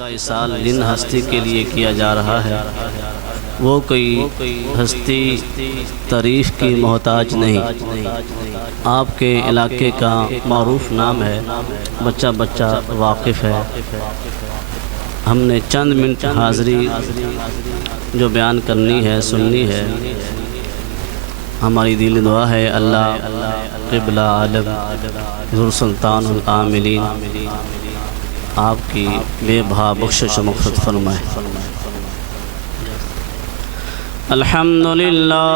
کا اصال جن ہستی کے لیے کیا جا رہا ہے وہ کوئی ہستی تعریف کی محتاج نہیں، آپ کے علاقے کا معروف نام ہے، بچہ بچہ واقف ہے۔ ہم نے چند منٹ حاضری جو بیان کرنی ہے، سننی ہے۔ ہماری دل دعا ہے اللہ قبلہ عالم ذو سلطان العاملین آپ کی بے بہا بخشش و مغفرت فرمائے۔ الحمدللہ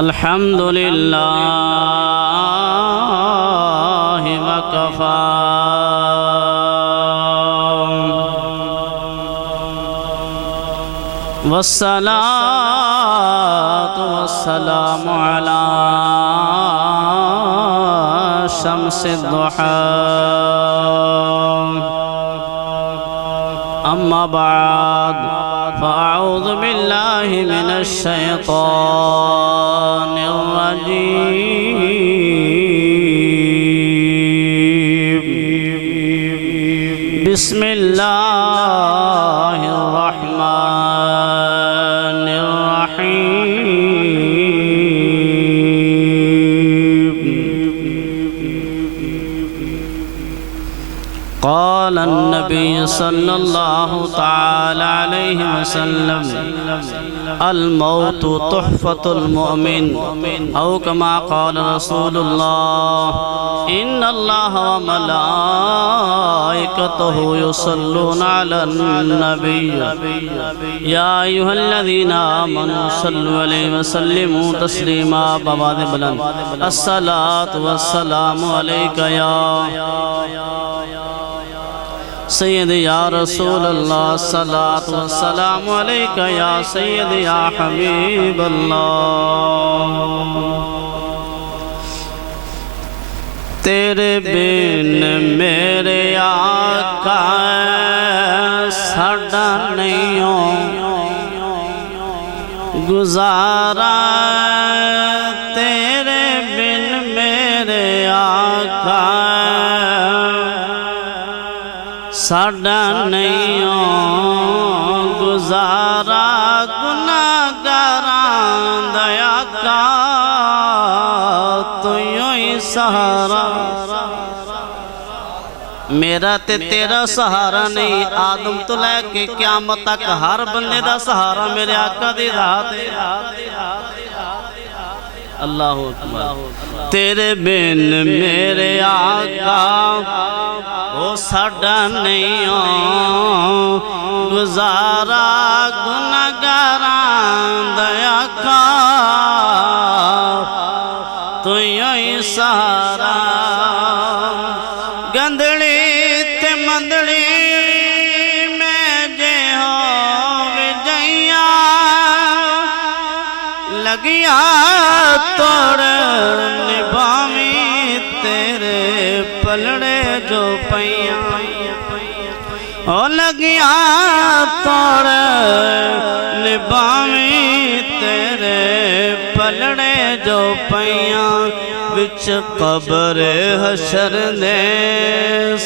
الحمدللہ وکفا والصلاة والسلام على شمس الضحى أما بعد فأعوذ بالله من الشيطان الرجيم بسم الله الرحمن الرحيم قال النبي صلى الله تعالى عليه وسلم الموت تحفة المؤمن أو كما قال رسول الله إن الله وملائكته يصلون على النبي يا أيها الذين آمنوا صلوا عليه وسلموا تسليما بواد بلند الصلاة والسلام عليك يا سید یا رسول اللہ الصلاة والسلام علیکہ یا سید یا حبیب اللہ تیرے بن میرے آقا ساڈا نہیں گزارا تیرے بن میرے آقا ساڈا نہیں گزارا گناہگاراں دا آقا تو یوں ہی سہارا میرا تے تیرا سہارا نہیں آدم تو لے کے قیامت تک ہر بندے دا سہارا میرے آقا دی ذات ہے۔ اللہ اکبر تیرے بن میرے آقا وہ ساڈا نہیں گزارا گناہگاراں دا آقا تو یوں سہارا گندڑی تے مندڑی میں جے ہو وجیاں لگیا توڑ نبھاویں تیرے پلڑے جو پیاں او لگیا توڑ نبھاویں تیرے پلڑے جو پیاں وچ قبر حشر دے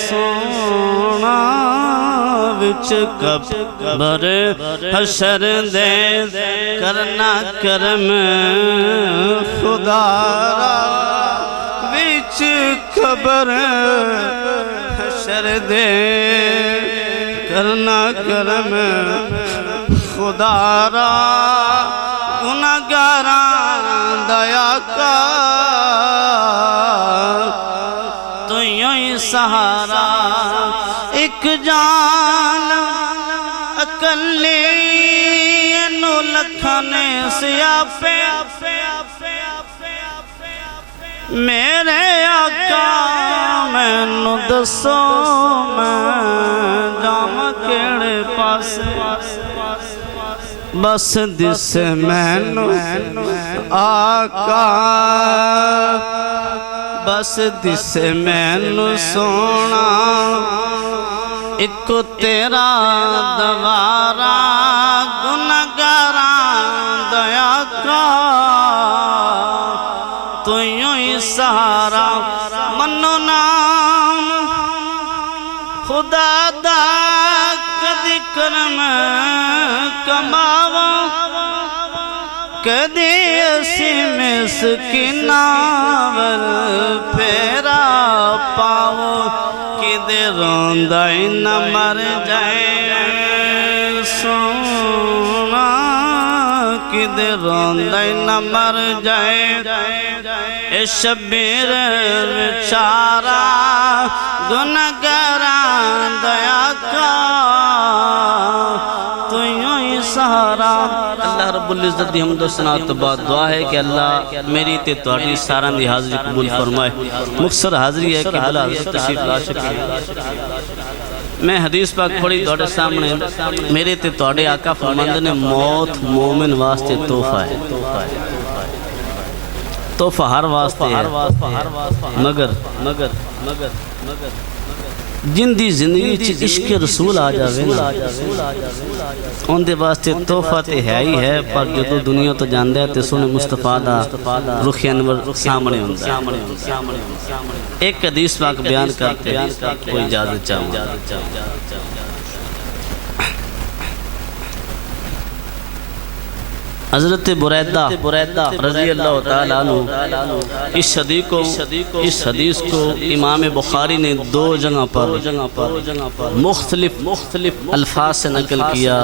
سونا وچ قبر حشر دے کرنا کرم خدا وچ قبر حشر دے کرنا کرم خدا را گناہگاراں دا آقا تو یوں ہی سہارا ایک جان اکلی نو لکھانے سیاپے میرے آقا میں نو دسو میں جام کیڑے پاس بس دس میں نو آقا بس دس میں نو سونا ایک تیرا دوارا گناہگاراں دا آقا تو یوں ہی سہارا منو نام خدا دا کدی کرم کماوا کدی اسی مسکیناول پھیرا پاؤ کدے روندائی نہ مر جائے سونا کدے روندائی نہ مر جائے اے شبیر بیچارہ گناہگاران دیا کا تو یوں ہی سہارا اللہ رب العزت دی حمد و ثنا تو بعد دعا ہے کہ اللہ میری تے تہاڈی ساراں دی حاضری قبول فرمائے مختصر حاضری ہے کہ بلا حضرت تشریف لا سکے میں حدیث پاک پڑھی تہاڈے سامنے میرے تے تہاڈے آقا فرماندے نے موت مومن واسطے تحفہ ہے تحفہ ہر واسطے ہے مگر جن دی زندگی چ عشق رسول آ جاوے نا ان دے واسطے تحفہ تے ہے ہی ہے پر جدو دنیا تو جاندے تے سونے مصطفیٰ دا رخ انور سامنے ہوندا ہے ایک حدیث پاک بیان کرتے کوئی اجازت چاہوں حضرت بریدہ رضی اللہ تعالیٰ عنہ اس حدیث کو امام بخاری نے دو جگہ پر مختلف الفاظ سے نقل کیا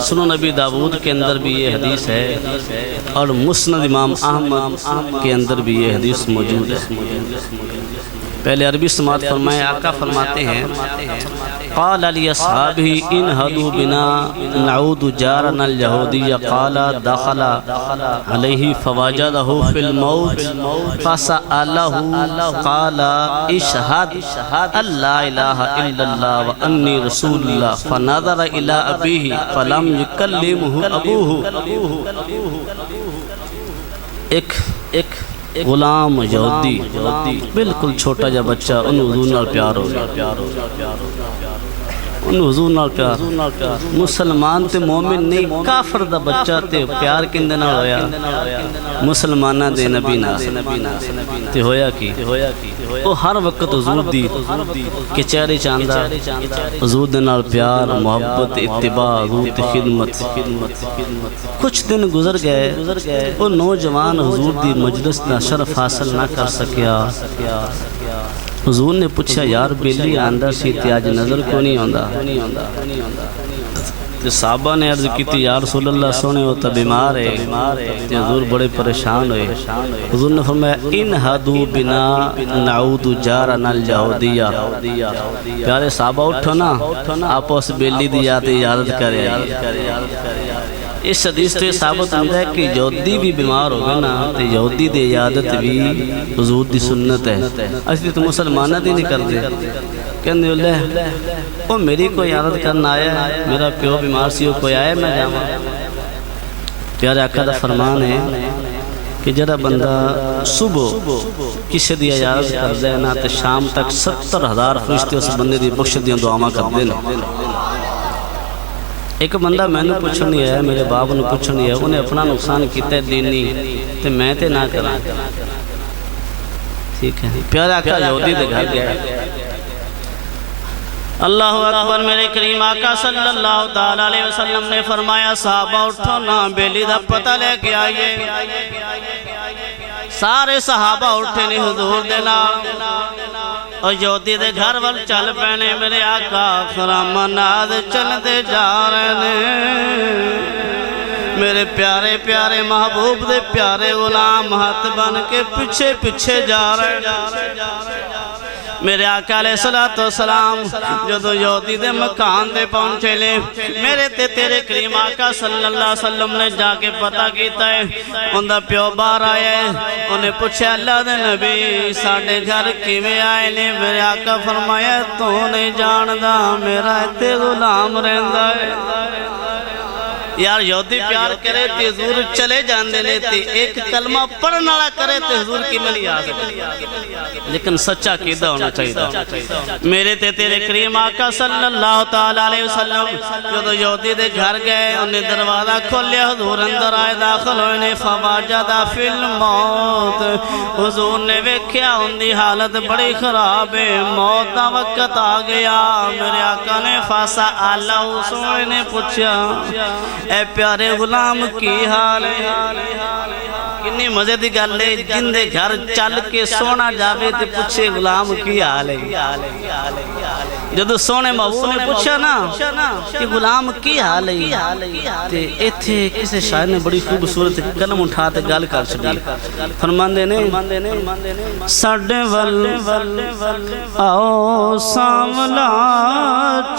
سنن نبی داود کے اندر بھی یہ حدیث ہے اور مسند امام احمد کے اندر بھی یہ حدیث موجود ہے پہلے عربی سماعت فرمائے آقا فرماتے ہیں قال علی اصحابہ انہدوا بنا نعود جارنا الیہودی قال دخل علیہ فوجدہ فی الموت فسألہ قال اشہد لا الہ الا اللہ وانی رسول اللہ فنظر الى ابیہ فلم یکلمہ ابوہ ایک غلام یہودی بالکل چھوٹا جا بچہ ان حضور نال پیار ہو گیا ان حضور نال پیار مسلمان تے مومن نہیں کافر دا بچہ تے پیار کندے نال ہویا مسلمانہ دے نبی نال تے ہویا کی وہ ہر وقت حضور دی کہ چہرے چاندہ حضور دے نال پیار محبت اتباع حضور تے خدمت کچھ دن گزر گئے وہ نوجوان حضور دی مجلس دا شرف حاصل نہ کر سکیا حضور نے پوچھا یار بیلی آندہ سی تیاج نظر کیوں نہیں آندہ صحابہ نے عرض کی تھی یا رسول اللہ سونے ہوتا بیمار ہے حضور بڑے پریشان ہوئے حضور نے فرمایا انہدوا بنا نعود جارنا الیہودیہ پیارے صحابہ اٹھو نا آپ اس بیلی دی یادت کرے اس حدیث سے ثابت ہوتا ہے کہ یہودی بھی بیمار ہو گئے نا تو یہودی دی عیادت بھی حضور دی سنت ہے اسی تو مسلمانہ دی نہیں کر دے کہنے اللہ وہ میری کوئی عیادت کرنا آیا ہے میرا پیو بیمار سی کوئی آیا میں جاؤں پیارے آقا دا فرمان ہے کہ جڑا بندہ صبح کسی دی عیادت کر دے نا تو شام تک 70,000 فرشتے اس بندے دی بخش دیاں دعاواں کر دے نا ایک بندہ میں نے پوچھنی ہے میرے باپ نے پوچھنی ہے انہیں اپنا نقصان کیتا ہے دینی تو میں تے نہ کرا ٹھیک ہے پیارے آقا یہودی دے گھر گیا اللہ اکبر میرے کریم آقا صلی اللہ تعالیٰ علیہ وسلم نے فرمایا صحابہ اٹھو نا بیلی دا پتہ لے کے آئیے سارے صحابہ اٹھے نہیں حضور دینا اور یہودی دے گھر وال چل پینے میرے آقا خرامناد چل دے جا رہے میرے پیارے پیارے محبوب دے پیارے غلام ہاتھ بن کے پیچھے پیچھے جا رہے میرے آقا علیہ السلام جدو یہودی دے مکان دے پہنچے لے میرے تے تیرے کریم آقا صلی اللہ علیہ وسلم نے جا کے پتہ کیتا ہے ان دا پیو بار آیا ہے انہیں پوچھے اللہ دے نبی ساڑھے گھر کی میں آئے لے میرے آقا فرمایا تو نہیں جاندہ میرا تے غلام رہندہ ہے یار یہودی پیار کرے تے حضور چلے جاندے نے تے ایک کلمہ پڑھن والا کرے تے حضور کی ملی آ سکتی، لیکن سچا قیدہ ہونا چاہیے۔ میرے تے تیرے کریم آقا صلی اللہ تعالیٰ علیہ وسلم جو یہودی دے گھر گئے، انہیں دروازہ کھولیا، حضور اندر آئے داخل ہوئے نے، فواجد فی الموت، حضور نے ویکھیا ان دی حالت بڑی خراب ہے، موت دا وقت آ گیا۔ میرے آقا نے فسألہ، سونے نے پوچھا اے پیارے غلام کی حال ہے؟ کنی مزے دی گل ہے، جن دے گھر چل کے سونا جاوے تے پوچھے غلام کی حال ہے۔ جدو سونے محبوب نے پوچھا نا کہ غلام کی حال ہے تے ایتھے کسی شاعر نے بڑی خوبصورت قلم اٹھا تے گل کر چھڈی، فرماندے نے ساڈے ول آؤ ساملا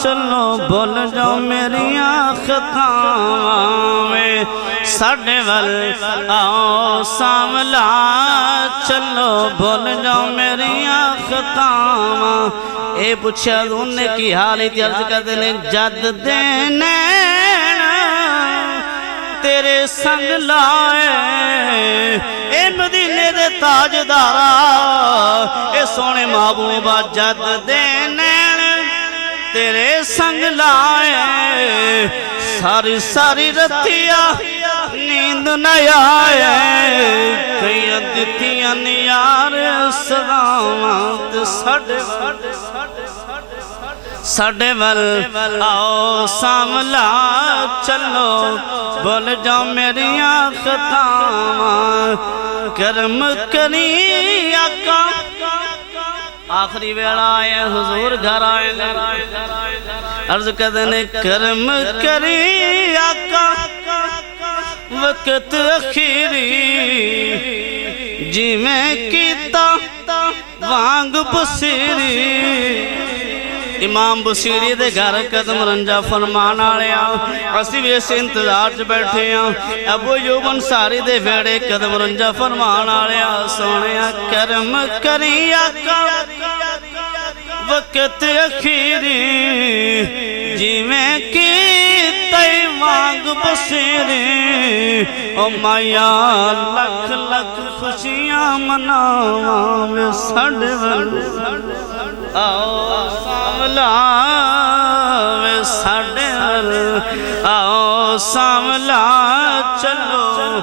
چلو بھول جاؤ میریاں خطاواں میں، ساڈے ول آؤ ساملا چلو بھول جاؤ میریاں خطاواں۔ اے پوچھا انہیں کی حالی تھی، عرض کر دینے جد دے نین تیرے سنگ لائے، اے مدینے دے تاجدارا، اے سونے محبوبہ جد دے نین تیرے سنگ لائے، ساری ساری رتیا نیند نہ آئے، کئی دتیاں نیار سلامات ساڈے ول آؤ ساملا چلو بھول جاؤ میریاں خطاواں، کرم کری آقا۔ آخری ویڑا آئے حضور گھر آئے، عرض کردنے کرم کری آقا، وقت اخیری جی میں کیتا وانگ بصیری۔ امام بصیری دے گھر قدم رنجا فرمان آیا، اسی بھی اس انتظار چ بیٹھے ہیں، ابو ایوب انصاری دے ویڑے قدم رنجا فرمان آیا، سونے کرم کری آقا وقت اخیری جی میں کیتا وانگ بصیری، او مایا لکھ لکھ خوشیاں مناواں میں ساڈے ول آؤ ساملا میں ساڈے ول آؤ ساملا چلو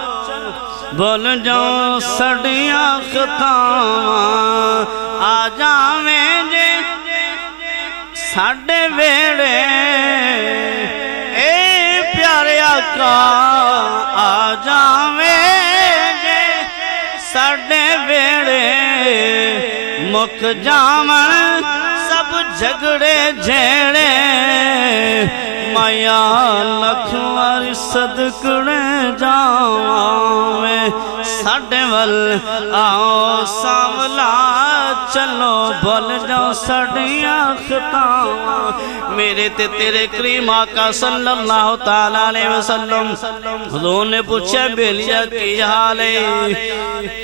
بھول جاؤ ساڈیاں خطاواں، آ جاویں جے ساڈے ویڑے اے پیارے آقا، آ جاویں جے ساڈے ویڑے، مک جاون سب جھگڑے جھیڑے، مایا لکھ واری صدقڑے جاواں میں، ساڈے ول آؤ ساملا چلو بھول جاؤ ساڈیاں خطاواں۔ میرے تے تیرے کریم آقا صلی اللہ تعالیٰ علیہ وسلم، حضور نے پوچھا بیلیا کی حال ہے؟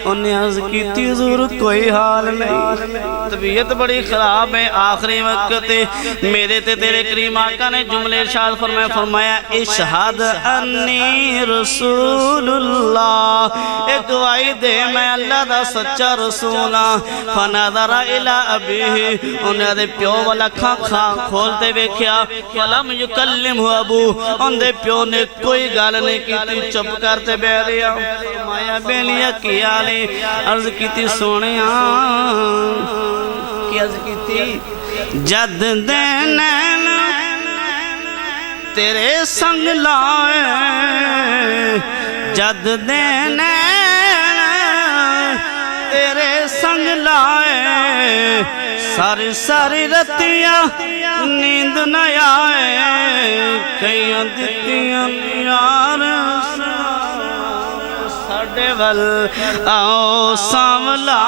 انہیں عرض کی تھی حضور کوئی حال نہیں، طبیعت بڑی خراب ہے، آخری وقت ہے۔ میرے تے تیرے کریم آقا نے جملے ارشاد فرمایا اشہد انی رسول اللہ، ایک گواہی دے میں اللہ دا سچا رسول ہاں۔ فنظر الی ابیہ، انہیں دے پیو والا کھاں کھولتے ویکھیا، فلم یکلمہ ابو، ان دے پیو نے کوئی گال نہیں کی تھی، چپ کرتے بیٹھ گیا۔ فرمایا بیلیا کی آلی، عرض کی تھی سونیا کی عرض کی تھی جد دے نین تیرے سنگ لائے، جد دے نین تیرے سنگ لائے، ساری ساری رتیاں نیند نہ آئے، کئی دتیاں یار ساڈے ول آؤ ساملا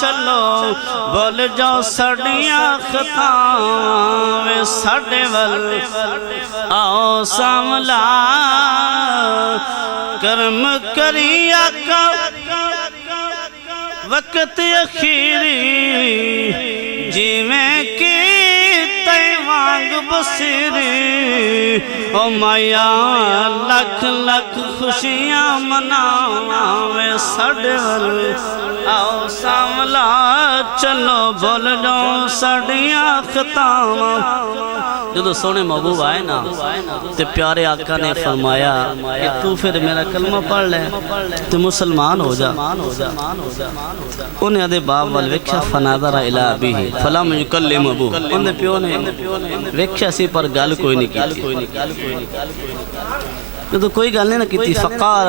چلو بھول جاؤ ساڈیاں خطاواں میں، ساڈے ول آؤ ساملا کرم کری آقا وقت اخیری جی میں کی تے وانگ سری او مایا لکھ لکھ خوشیاں مناوے ساڈے ول آؤ ساملا چلو بول جاؤ ساڈیاں خطاواں جدو سونے محبوب آئے نا تے پیارے آقا نے فرمایا کہ تو پھر میرا کلمہ پڑھ لے تو مسلمان ہو جا انہیں آدھے باپ وال ویکھیا فناظر الی ابیہ فلم یکلم ابو انہیں پیو نے ویکھیا سی پر گل کوئی نہیں کی تو کوئی گل نہیں نہ کیتی فقال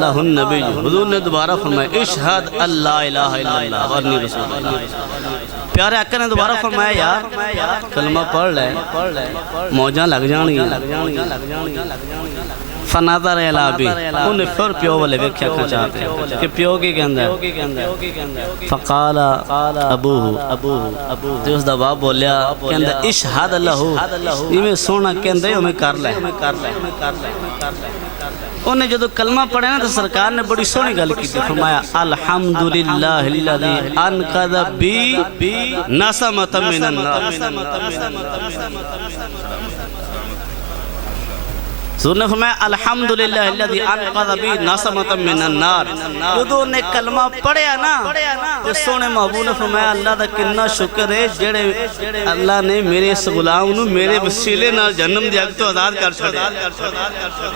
لہ النبی حضور نے دوبارہ فرمایا اشہد اللہ الہ الا اللہ وانی رسول اللہ پیارے آقا نے دوبارہ فرمایا یار کلمہ پڑھ لے موجاں لگ جانگی فناظر الی ابیہ انہیں پھر پیو والے ویکھیا کھا چاہتے کہ پیو کی کہندہ ہے فقال ابوہ تو اس دا باپ بولیا کہندہ اشہد اللہ یہ میں سونا کہندہ ہے ہمیں کر لے انہیں جدو کلمہ پڑھے نا تو سرکار نے بڑی سونی گل کی تھی فرمایا الحمدللہ الذی انقذ بی نسمۃ من النار حضور نے فرمایا الحمدللہ الذی انقذ بی نسمۃ من النار جدو نے کلمہ پڑھیا نا تو سونے محبوب نے فرمایا اللہ دا کتنا شکر ہے جڑے اللہ نے میرے اس غلام نو میرے وسیلے نال جنم دی اگ تو آزاد کر چھڑیا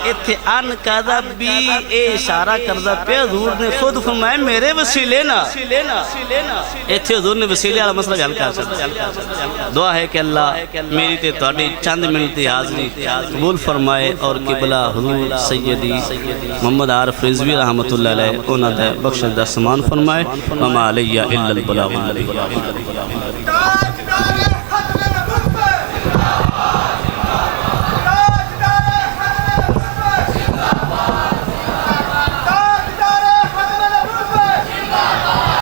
ایتھے انقذ بی اے اشارہ کردا پیا حضور نے خود فرمایا میرے وسیلے نال ایتھے حضور نے وسیلے والا مسئلہ حل کر چھڑیا دعا ہے کہ اللہ میری تے تہاڈی چند منٹ دی حاضری قبول فرمائے اور قبلہ حضور سیدی محمد عارف رضوی رحمت اللہ علیہ انہاں دے بخشش دا سامان فرمائے وما علیہ الا البلاغ